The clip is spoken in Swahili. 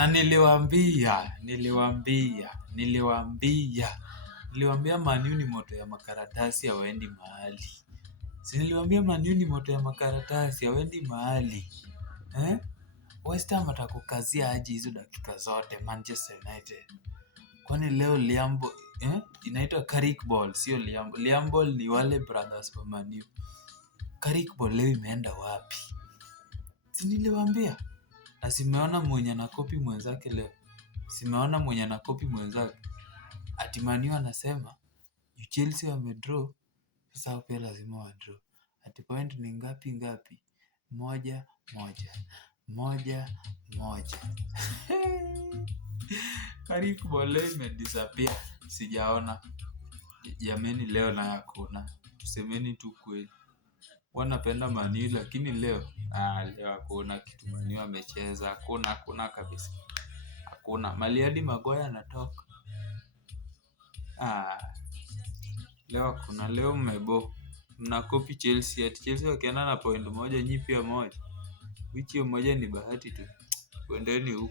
Na niliwaambia Man U ni moto ya makaratasi hawaendi mahali. Si niliwaambia Man U ni moto ya makaratasi hawaendi mahali. West Ham atakukazia aje hizo dakika zote Manchester United. Kwani leo Liambo inaitwa Carrick Ball, sio Liambo. Liambo ni wale brothers wa Man U. Carrick Ball leo imeenda wapi? Si niliwaambia. Na simeona mwenye anakopi mwenzake leo. Ati Man U anasema Chelsea wamedraw, sasa pia lazima wadraw. Ati point ni ngapi? 1-1. Carrick Ball leo imedisappear. Sijaona. Jameni leo na hakuna. Tusemeni tu kweli. Wanapenda Man U lakini leo hakuna kitu Man U amecheza. Hakuna kabisa. Hakuna. Mali hadi Maguire anatoka. Leo hakuna. Leo mmebo. Mnakopi Chelsea. Ati Chelsea wakienda na point moja nyinyi pia moja. Which hiyo moja ni bahati tu. Kwendeni huko.